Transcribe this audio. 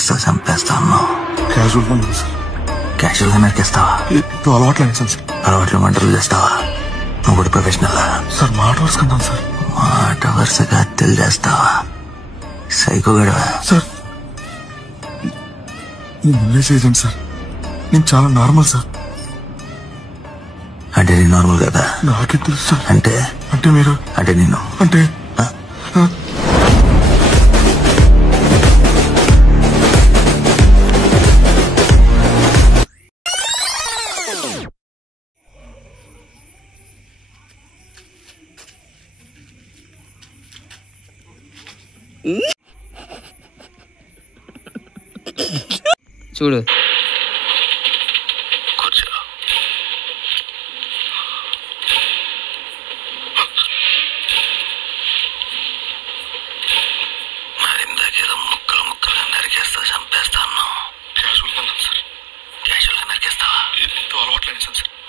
నరికేస్తా చంపేస్తా అన్నావు. క్యాజువల్గా లేదు సార్. క్యాషువల్గా నరికేస్తావా? అలవాట్లేదు సార్. అలవాట్లు మంటలు చేస్తావా? నువ్వు కూడా ప్రొఫెషనల్ సార్. మాట వరుస కన్నాను సార్. మాట వరుసగా హత్యలు చేస్తావా? సైకో గడవా సార్? నేను విలేజ్ ఏజెంట్ సార్. నేను చాలా నార్మల్ సార్. అంటే నేను నార్మల్ కదా? నాకే తెలుసు సార్. అంటే మీరు అంటే నేను అంటే చూడు. మరిందాకేదో ముక్కలు ముక్కలుగా నరికేస్తా చంపేస్తా అన్నావు. క్యాజువల్గా సార్. క్యాషువల్గా నరికేస్తావా? అలవాట్లేదు సార్.